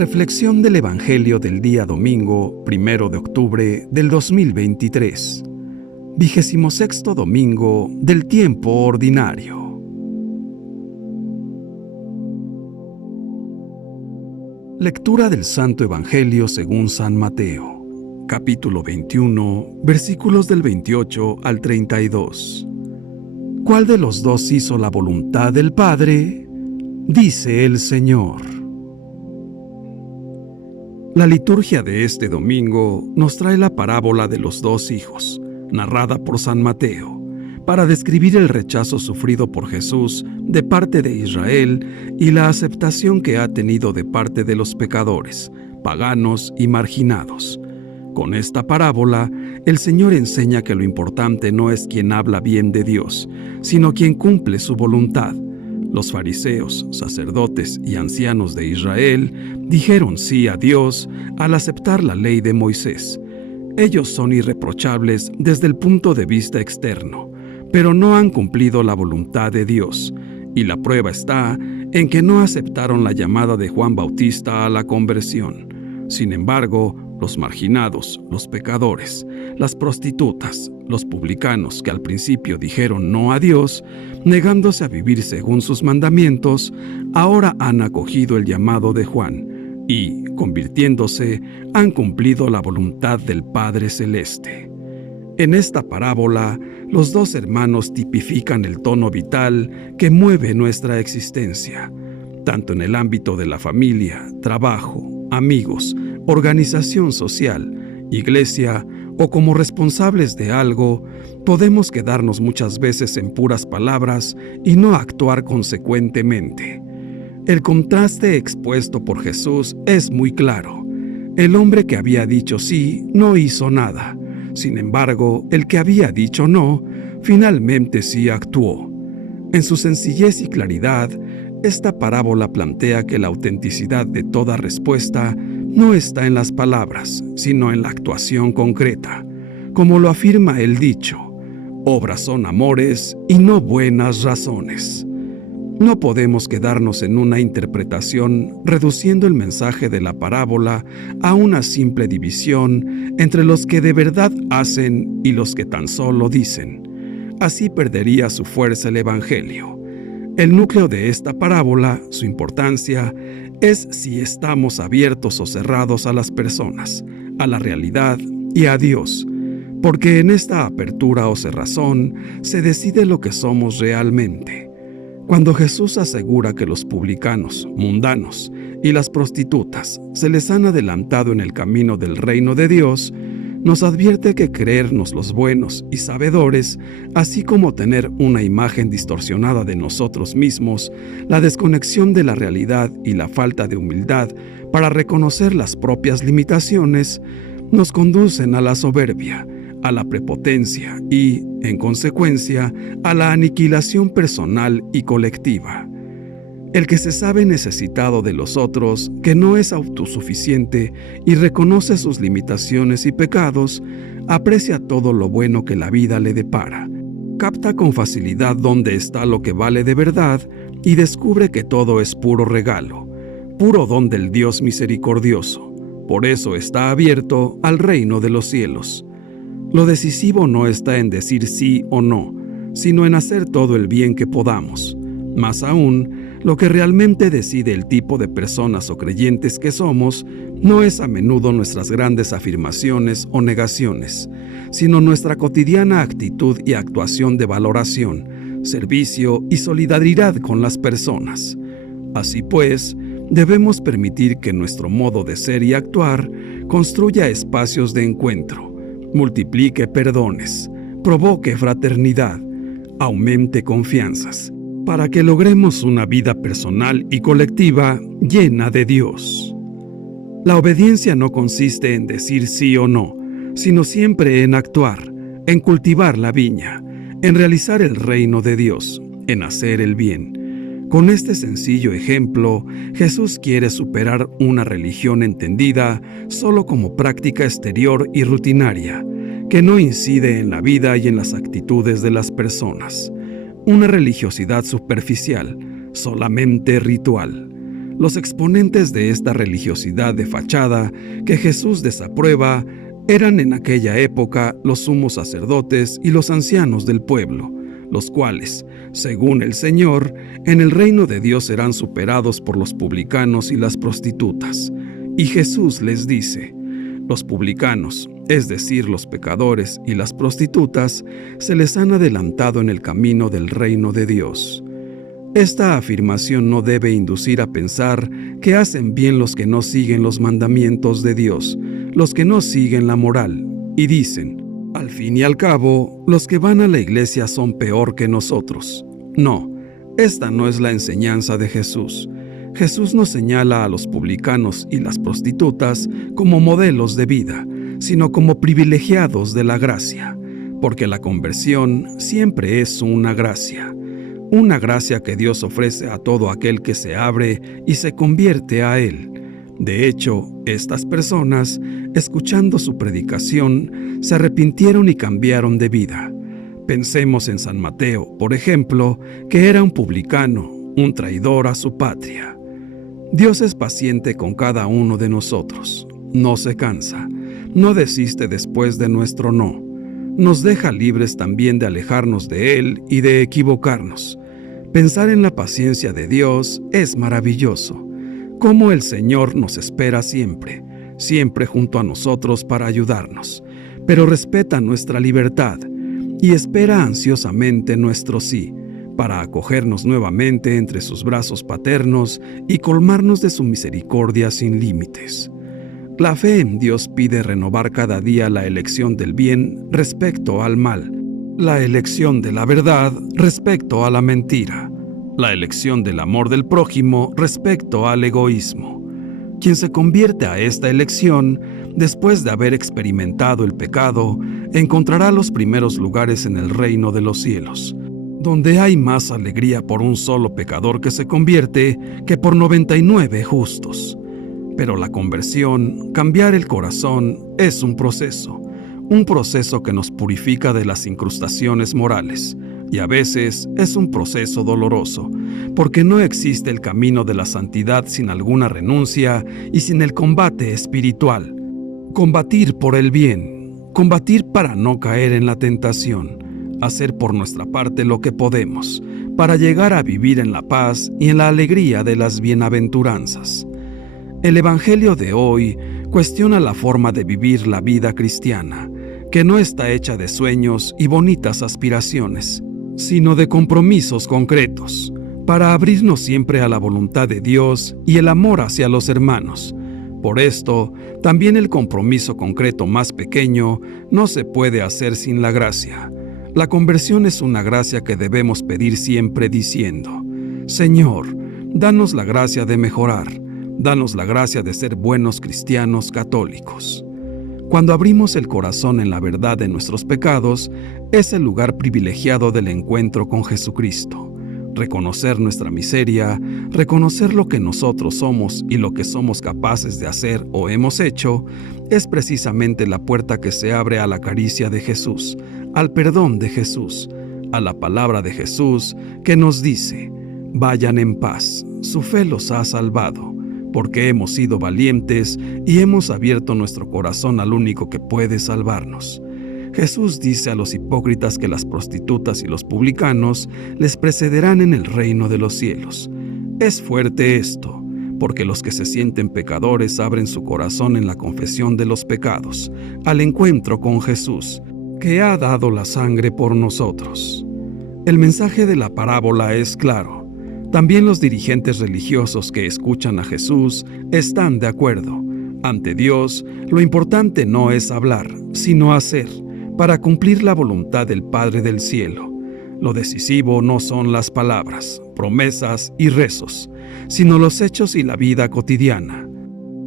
Reflexión del Evangelio del día domingo, 1 de octubre del 2023. 26º domingo del tiempo ordinario. Lectura del Santo Evangelio según San Mateo, capítulo 21, versículos del 28 al 32. ¿Cuál de los dos hizo la voluntad del Padre? Dice el Señor. La liturgia de este domingo nos trae la parábola de los dos hijos, narrada por San Mateo, para describir el rechazo sufrido por Jesús de parte de Israel y la aceptación que ha tenido de parte de los pecadores, paganos y marginados. Con esta parábola, el Señor enseña que lo importante no es quien habla bien de Dios, sino quien cumple su voluntad. Los fariseos, sacerdotes y ancianos de Israel dijeron sí a Dios al aceptar la ley de Moisés. Ellos son irreprochables desde el punto de vista externo, pero no han cumplido la voluntad de Dios, y la prueba está en que no aceptaron la llamada de Juan Bautista a la conversión. Sin embargo, los marginados, los pecadores, las prostitutas, los publicanos que al principio dijeron no a Dios, negándose a vivir según sus mandamientos, ahora han acogido el llamado de Juan y, convirtiéndose, han cumplido la voluntad del Padre Celeste. En esta parábola, los dos hermanos tipifican el tono vital que mueve nuestra existencia, tanto en el ámbito de la familia, trabajo, amigos, organización social, iglesia o como responsables de algo, podemos quedarnos muchas veces en puras palabras y no actuar consecuentemente. El contraste expuesto por Jesús es muy claro. El hombre que había dicho sí no hizo nada. Sin embargo, el que había dicho no, finalmente sí actuó. En su sencillez y claridad, esta parábola plantea que la autenticidad de toda respuesta no está en las palabras, sino en la actuación concreta. Como lo afirma el dicho, obras son amores y no buenas razones. No podemos quedarnos en una interpretación reduciendo el mensaje de la parábola a una simple división entre los que de verdad hacen y los que tan solo dicen. Así perdería su fuerza el Evangelio. El núcleo de esta parábola, su importancia, es si estamos abiertos o cerrados a las personas, a la realidad y a Dios, porque en esta apertura o cerrazón se decide lo que somos realmente. Cuando Jesús asegura que los publicanos, mundanos y las prostitutas se les han adelantado en el camino del reino de Dios, nos advierte que creernos los buenos y sabedores, así como tener una imagen distorsionada de nosotros mismos, la desconexión de la realidad y la falta de humildad para reconocer las propias limitaciones, nos conducen a la soberbia, a la prepotencia y, en consecuencia, a la aniquilación personal y colectiva. El que se sabe necesitado de los otros, que no es autosuficiente y reconoce sus limitaciones y pecados, aprecia todo lo bueno que la vida le depara, capta con facilidad dónde está lo que vale de verdad y descubre que todo es puro regalo, puro don del Dios misericordioso. Por eso está abierto al reino de los cielos. Lo decisivo no está en decir sí o no, sino en hacer todo el bien que podamos. Más aún, lo que realmente decide el tipo de personas o creyentes que somos no es a menudo nuestras grandes afirmaciones o negaciones, sino nuestra cotidiana actitud y actuación de valoración, servicio y solidaridad con las personas. Así pues, debemos permitir que nuestro modo de ser y actuar construya espacios de encuentro, multiplique perdones, provoque fraternidad, aumente confianzas, para que logremos una vida personal y colectiva llena de Dios. La obediencia no consiste en decir sí o no, sino siempre en actuar, en cultivar la viña, en realizar el reino de Dios, en hacer el bien. Con este sencillo ejemplo, Jesús quiere superar una religión entendida solo como práctica exterior y rutinaria, que no incide en la vida y en las actitudes de las personas. Una religiosidad superficial, solamente ritual. Los exponentes de esta religiosidad de fachada que Jesús desaprueba eran en aquella época los sumos sacerdotes y los ancianos del pueblo, los cuales, según el Señor, en el reino de Dios serán superados por los publicanos y las prostitutas. Y Jesús les dice: los publicanos, es decir, los pecadores y las prostitutas, se les han adelantado en el camino del reino de Dios. Esta afirmación no debe inducir a pensar que hacen bien los que no siguen los mandamientos de Dios, los que no siguen la moral, y dicen: al fin y al cabo, los que van a la iglesia son peor que nosotros. No, esta no es la enseñanza de Jesús. Jesús no señala a los publicanos y las prostitutas como modelos de vida, sino como privilegiados de la gracia, porque la conversión siempre es una gracia que Dios ofrece a todo aquel que se abre y se convierte a Él. De hecho, estas personas, escuchando su predicación, se arrepintieron y cambiaron de vida. Pensemos en San Mateo, por ejemplo, que era un publicano, un traidor a su patria. Dios es paciente con cada uno de nosotros, no se cansa, no desiste después de nuestro no. Nos deja libres también de alejarnos de Él y de equivocarnos. Pensar en la paciencia de Dios es maravilloso. Cómo el Señor nos espera siempre, siempre junto a nosotros para ayudarnos, pero respeta nuestra libertad y espera ansiosamente nuestro sí, para acogernos nuevamente entre sus brazos paternos y colmarnos de su misericordia sin límites. La fe en Dios pide renovar cada día la elección del bien respecto al mal, la elección de la verdad respecto a la mentira, la elección del amor del prójimo respecto al egoísmo. Quien se convierte a esta elección, después de haber experimentado el pecado, encontrará los primeros lugares en el reino de los cielos, donde hay más alegría por un solo pecador que se convierte que por 99 justos. Pero la conversión, cambiar el corazón, es un proceso que nos purifica de las incrustaciones morales, y a veces es un proceso doloroso, porque no existe el camino de la santidad sin alguna renuncia y sin el combate espiritual. Combatir por el bien, combatir para no caer en la tentación, hacer por nuestra parte lo que podemos, para llegar a vivir en la paz y en la alegría de las bienaventuranzas. El Evangelio de hoy cuestiona la forma de vivir la vida cristiana, que no está hecha de sueños y bonitas aspiraciones, sino de compromisos concretos, para abrirnos siempre a la voluntad de Dios y el amor hacia los hermanos. Por esto, también el compromiso concreto más pequeño no se puede hacer sin la gracia. La conversión es una gracia que debemos pedir siempre diciendo: Señor, danos la gracia de mejorar, danos la gracia de ser buenos cristianos católicos. Cuando abrimos el corazón en la verdad de nuestros pecados, es el lugar privilegiado del encuentro con Jesucristo. Reconocer nuestra miseria, reconocer lo que nosotros somos y lo que somos capaces de hacer o hemos hecho, es precisamente la puerta que se abre a la caricia de Jesús, al perdón de Jesús, a la palabra de Jesús que nos dice: vayan en paz, su fe los ha salvado, porque hemos sido valientes y hemos abierto nuestro corazón al único que puede salvarnos. Jesús dice a los hipócritas que las prostitutas y los publicanos les precederán en el reino de los cielos. Es fuerte esto, porque los que se sienten pecadores abren su corazón en la confesión de los pecados, al encuentro con Jesús, que ha dado la sangre por nosotros. El mensaje de la parábola es claro. También los dirigentes religiosos que escuchan a Jesús están de acuerdo. Ante Dios, lo importante no es hablar, sino hacer, para cumplir la voluntad del Padre del cielo. Lo decisivo no son las palabras, promesas y rezos, sino los hechos y la vida cotidiana.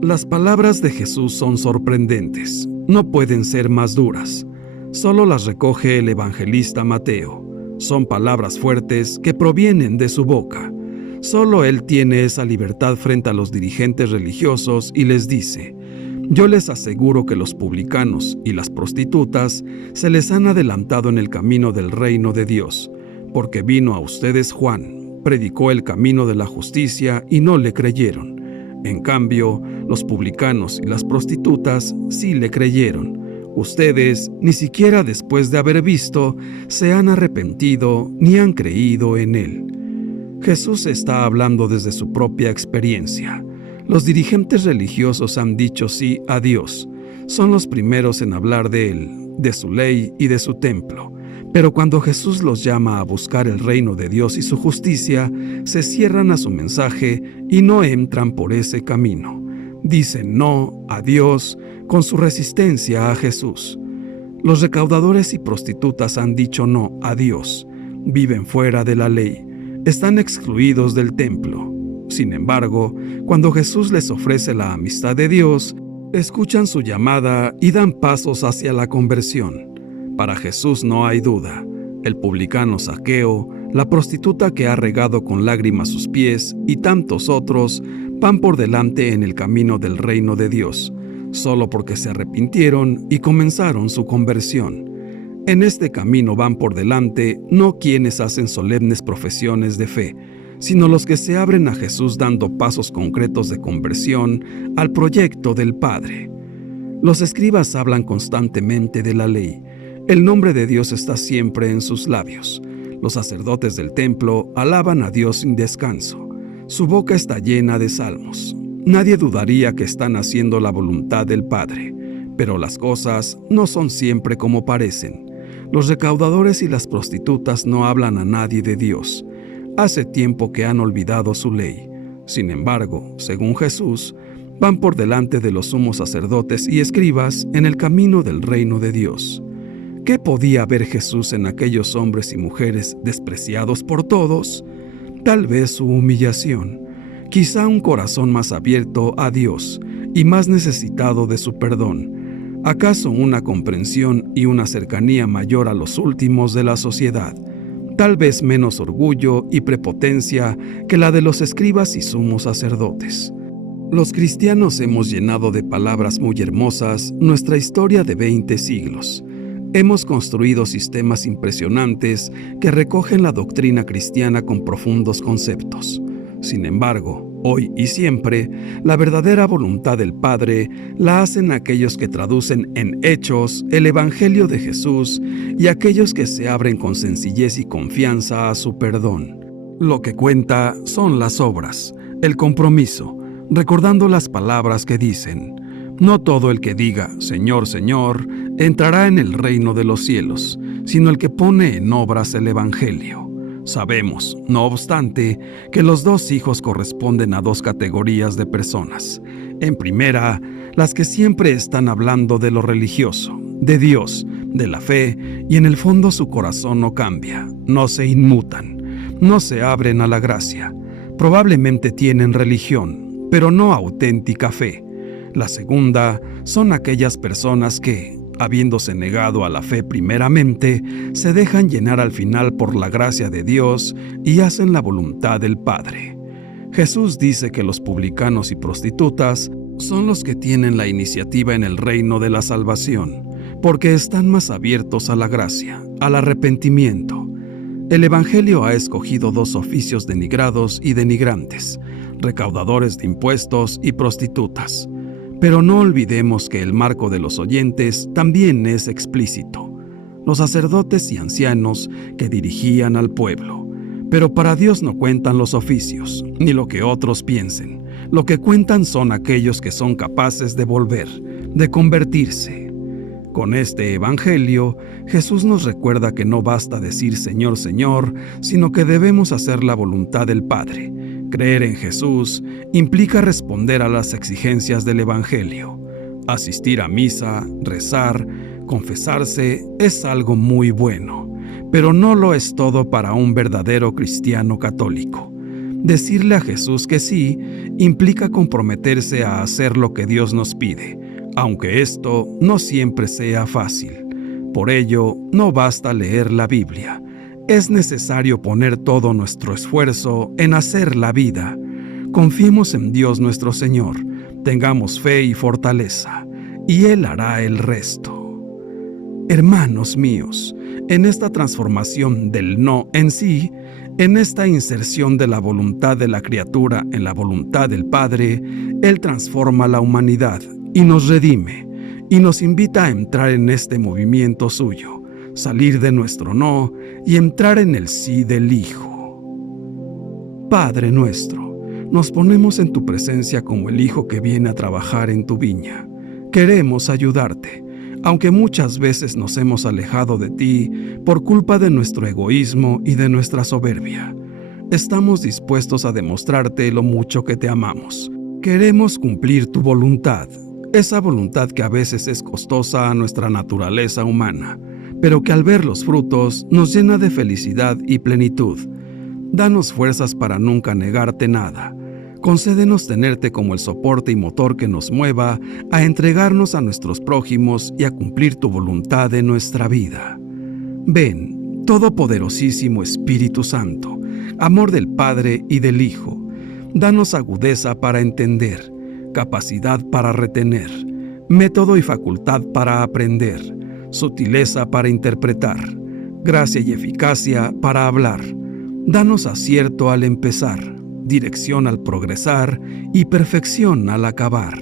Las palabras de Jesús son sorprendentes, no pueden ser más duras. Solo las recoge el evangelista Mateo. Son palabras fuertes que provienen de su boca. Solo él tiene esa libertad frente a los dirigentes religiosos y les dice: yo les aseguro que los publicanos y las prostitutas se les han adelantado en el camino del reino de Dios, porque vino a ustedes Juan, predicó el camino de la justicia y no le creyeron. En cambio, los publicanos y las prostitutas sí le creyeron. Ustedes, ni siquiera después de haber visto, se han arrepentido ni han creído en él. Jesús está hablando desde su propia experiencia. Los dirigentes religiosos han dicho sí a Dios. Son los primeros en hablar de él, de su ley y de su templo. Pero cuando Jesús los llama a buscar el reino de Dios y su justicia, se cierran a su mensaje y no entran por ese camino. Dicen no a Dios con su resistencia a Jesús. Los recaudadores y prostitutas han dicho no a Dios. Viven fuera de la ley. Están excluidos del templo. Sin embargo, cuando Jesús les ofrece la amistad de Dios, escuchan su llamada y dan pasos hacia la conversión. Para Jesús no hay duda. El publicano Zaqueo, la prostituta que ha regado con lágrimas sus pies y tantos otros van por delante en el camino del reino de Dios, solo porque se arrepintieron y comenzaron su conversión. En este camino van por delante no quienes hacen solemnes profesiones de fe, sino los que se abren a Jesús dando pasos concretos de conversión al proyecto del Padre. Los escribas hablan constantemente de la ley. El nombre de Dios está siempre en sus labios. Los sacerdotes del templo alaban a Dios sin descanso. Su boca está llena de salmos. Nadie dudaría que están haciendo la voluntad del Padre, pero las cosas no son siempre como parecen. Los recaudadores y las prostitutas no hablan a nadie de Dios. Hace tiempo que han olvidado su ley. Sin embargo, según Jesús, van por delante de los sumos sacerdotes y escribas en el camino del reino de Dios. ¿Qué podía ver Jesús en aquellos hombres y mujeres despreciados por todos? Tal vez su humillación, quizá un corazón más abierto a Dios y más necesitado de su perdón. ¿Acaso una comprensión y una cercanía mayor a los últimos de la sociedad? Tal vez menos orgullo y prepotencia que la de los escribas y sumos sacerdotes. Los cristianos hemos llenado de palabras muy hermosas nuestra historia de 20 siglos. Hemos construido sistemas impresionantes que recogen la doctrina cristiana con profundos conceptos. Sin embargo, hoy y siempre, la verdadera voluntad del Padre la hacen aquellos que traducen en hechos el Evangelio de Jesús y aquellos que se abren con sencillez y confianza a su perdón. Lo que cuenta son las obras, el compromiso, recordando las palabras que dicen: no todo el que diga Señor, Señor, entrará en el reino de los cielos, sino el que pone en obras el Evangelio. Sabemos, no obstante, que los dos hijos corresponden a dos categorías de personas. En primera, las que siempre están hablando de lo religioso, de Dios, de la fe, y en el fondo su corazón no cambia, no se inmutan, no se abren a la gracia. Probablemente tienen religión, pero no auténtica fe. La segunda son aquellas personas que, habiéndose negado a la fe primeramente, se dejan llenar al final por la gracia de Dios y hacen la voluntad del Padre. Jesús dice que los publicanos y prostitutas son los que tienen la iniciativa en el reino de la salvación, porque están más abiertos a la gracia, al arrepentimiento. El Evangelio ha escogido dos oficios denigrados y denigrantes, recaudadores de impuestos y prostitutas. Pero no olvidemos que el marco de los oyentes también es explícito. Los sacerdotes y ancianos que dirigían al pueblo. Pero para Dios no cuentan los oficios, ni lo que otros piensen. Lo que cuentan son aquellos que son capaces de volver, de convertirse. Con este evangelio, Jesús nos recuerda que no basta decir Señor, Señor, sino que debemos hacer la voluntad del Padre. Creer en Jesús implica responder a las exigencias del Evangelio. Asistir a misa, rezar, confesarse es algo muy bueno, pero no lo es todo para un verdadero cristiano católico. Decirle a Jesús que sí implica comprometerse a hacer lo que Dios nos pide, aunque esto no siempre sea fácil. Por ello, no basta leer la Biblia. Es necesario poner todo nuestro esfuerzo en hacer la vida. Confiemos en Dios nuestro Señor, tengamos fe y fortaleza, y Él hará el resto. Hermanos míos, en esta transformación del no en sí, en esta inserción de la voluntad de la criatura en la voluntad del Padre, Él transforma la humanidad y nos redime, y nos invita a entrar en este movimiento suyo, salir de nuestro no y entrar en el sí del Hijo. Padre nuestro, nos ponemos en tu presencia como el Hijo que viene a trabajar en tu viña. Queremos ayudarte, aunque muchas veces nos hemos alejado de ti por culpa de nuestro egoísmo y de nuestra soberbia. Estamos dispuestos a demostrarte lo mucho que te amamos. Queremos cumplir tu voluntad, esa voluntad que a veces es costosa a nuestra naturaleza humana, pero que al ver los frutos nos llena de felicidad y plenitud. Danos fuerzas para nunca negarte nada. Concédenos tenerte como el soporte y motor que nos mueva a entregarnos a nuestros prójimos y a cumplir tu voluntad en nuestra vida. Ven, Todopoderosísimo Espíritu Santo, amor del Padre y del Hijo, danos agudeza para entender, capacidad para retener, método y facultad para aprender, sutileza para interpretar, gracia y eficacia para hablar. Danos acierto al empezar, dirección al progresar y perfección al acabar.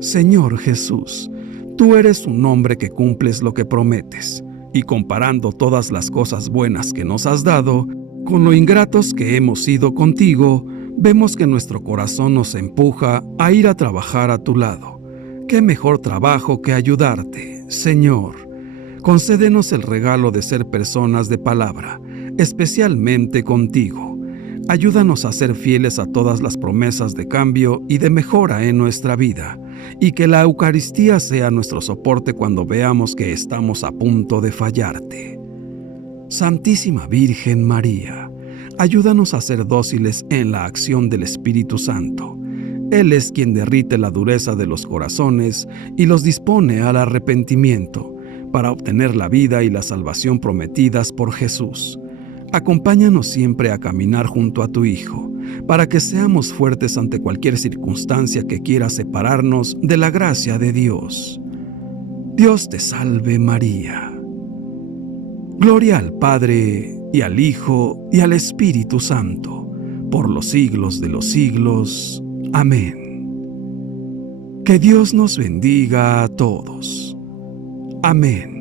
Señor Jesús, tú eres un hombre que cumples lo que prometes, y comparando todas las cosas buenas que nos has dado, con lo ingratos que hemos sido contigo, vemos que nuestro corazón nos empuja a ir a trabajar a tu lado. ¿Qué mejor trabajo que ayudarte, Señor? Concédenos el regalo de ser personas de palabra, especialmente contigo. Ayúdanos a ser fieles a todas las promesas de cambio y de mejora en nuestra vida, y que la Eucaristía sea nuestro soporte cuando veamos que estamos a punto de fallarte. Santísima Virgen María, ayúdanos a ser dóciles en la acción del Espíritu Santo. Él es quien derrite la dureza de los corazones y los dispone al arrepentimiento, para obtener la vida y la salvación prometidas por Jesús. Acompáñanos siempre a caminar junto a tu Hijo, para que seamos fuertes ante cualquier circunstancia que quiera separarnos de la gracia de Dios. Dios te salve María. Gloria al Padre, y al Hijo, y al Espíritu Santo, por los siglos de los siglos. Amén. Que Dios nos bendiga a todos. Amén.